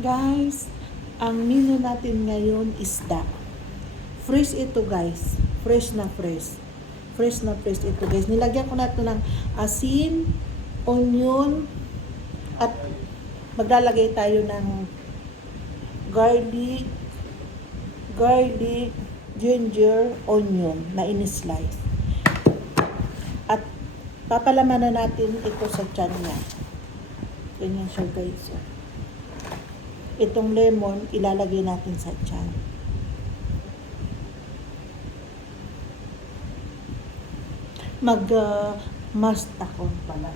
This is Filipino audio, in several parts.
Guys, ang menu natin ngayon isda. Fresh ito guys. Fresh na fresh. Fresh na fresh ito guys. Nilagyan ko na ito ng asin, onion, at maglalagay tayo ng garlic, ginger, onion na in-slice. At papalamanan natin ito sa tiyan niya. Ganyan siya guys. Itong lemon, ilalagay natin sa tiyan. Must ako pala.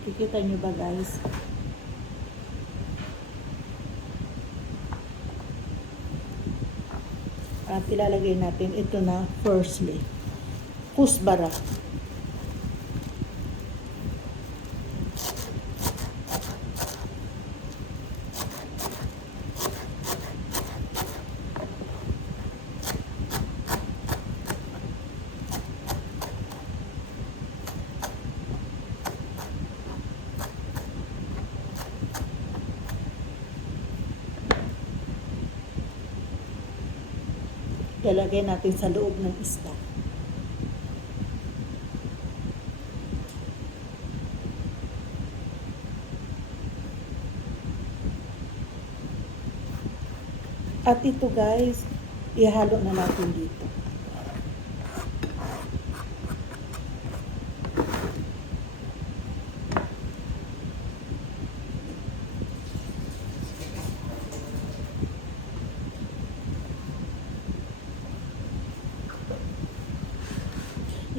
Nakikita nyo ba guys? At ilalagay natin ito na firstly. Kusbara. Ilalagay natin sa loob ng isda. At ito guys, ihalo na natin dito.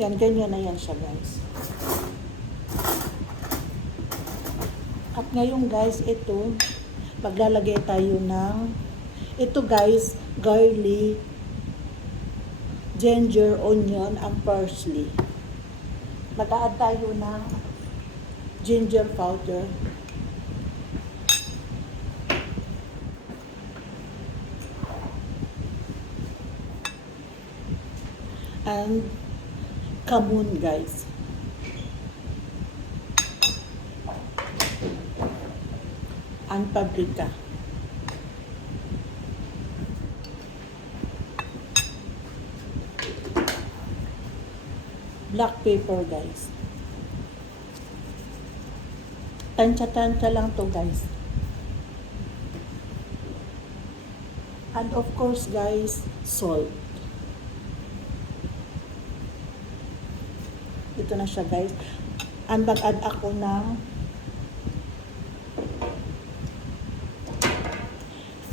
Yan, ganyan na yan siya guys. At ngayon guys, ito, maglalagay tayo ng, ito guys, garlic, ginger, onion, and parsley. Mag-add tayo ng ginger powder. And kamun guys. And paprika. Black pepper guys. Tansya-tansya lang to guys. And of course guys, salt. Ito na siya guys. And mag-add ako ng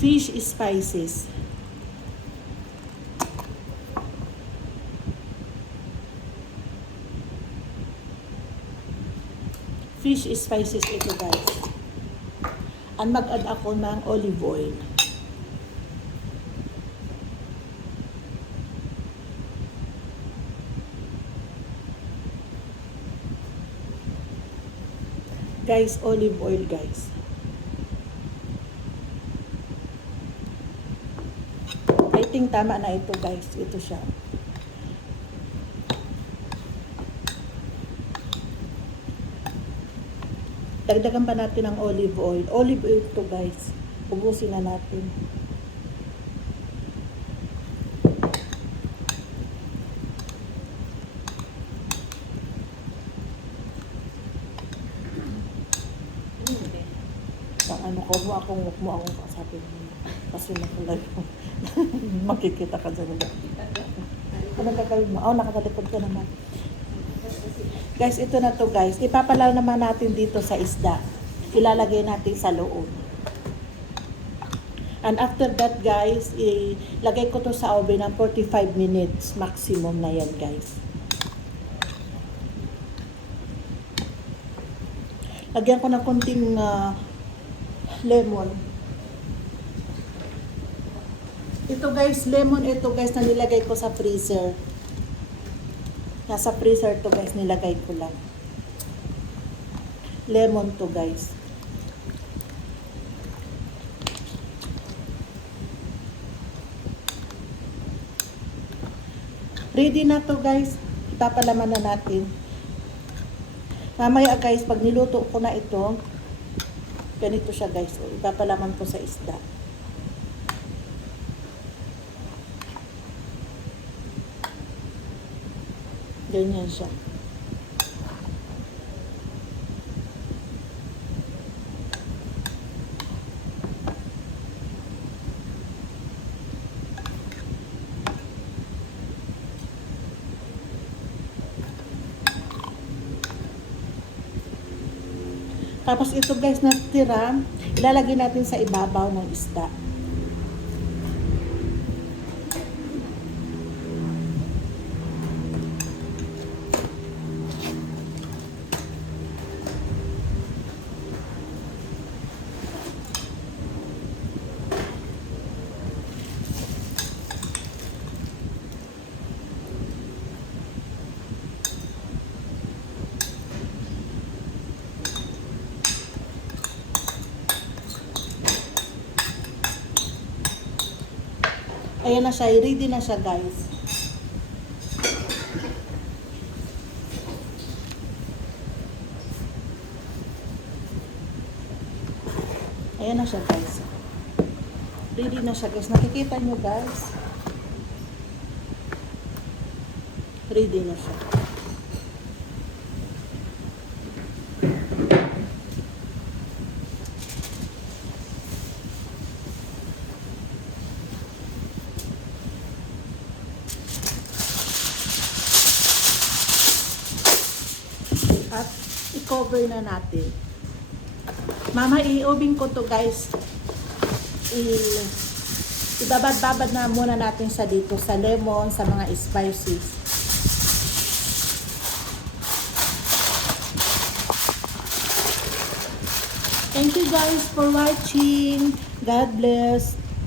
fish spices. Fish spices ito guys. And mag-add ako ng olive oil. Guys, olive oil guys. I think tama na ito guys. Ito siya. Dagdagan pa natin ng olive oil. Olive oil ito guys. Ubusin na natin. Ano ko mo akong kasabi mo. Kasi nakulay ko. Makikita ka dyan. Ano gagawin mo? Oh, nakatalikod ka naman. Guys, ito na to guys. Ipapalaw naman natin dito sa isda. Ilalagay natin sa loob. And after that guys, ilagay ko to sa oven ng 45 minutes maximum na yan guys. Lagyan ko ng konting lemon. Ito guys, lemon ito guys na nilagay ko sa freezer. Nasa freezer to guys, nilagay ko lang. Lemon to guys. Ready na to guys. Ipapalaman na natin. Mamaya guys, pag niluto ko na ito, ganito siya guys. Ipapalaman ko sa isda. Ganyan siya. Tapos ito guys na tira, ilalagay natin sa ibabaw ng isda. Ayan na siya, ready na siya guys. Ayan na siya guys. Ready na siya guys. Nakikita nyo guys. Ready na siya. At i-cover na natin. Mama, i-ubing ko to guys. Ibabad-babad na muna natin sa dito, sa lemon, sa mga spices. Thank you guys for watching. God bless.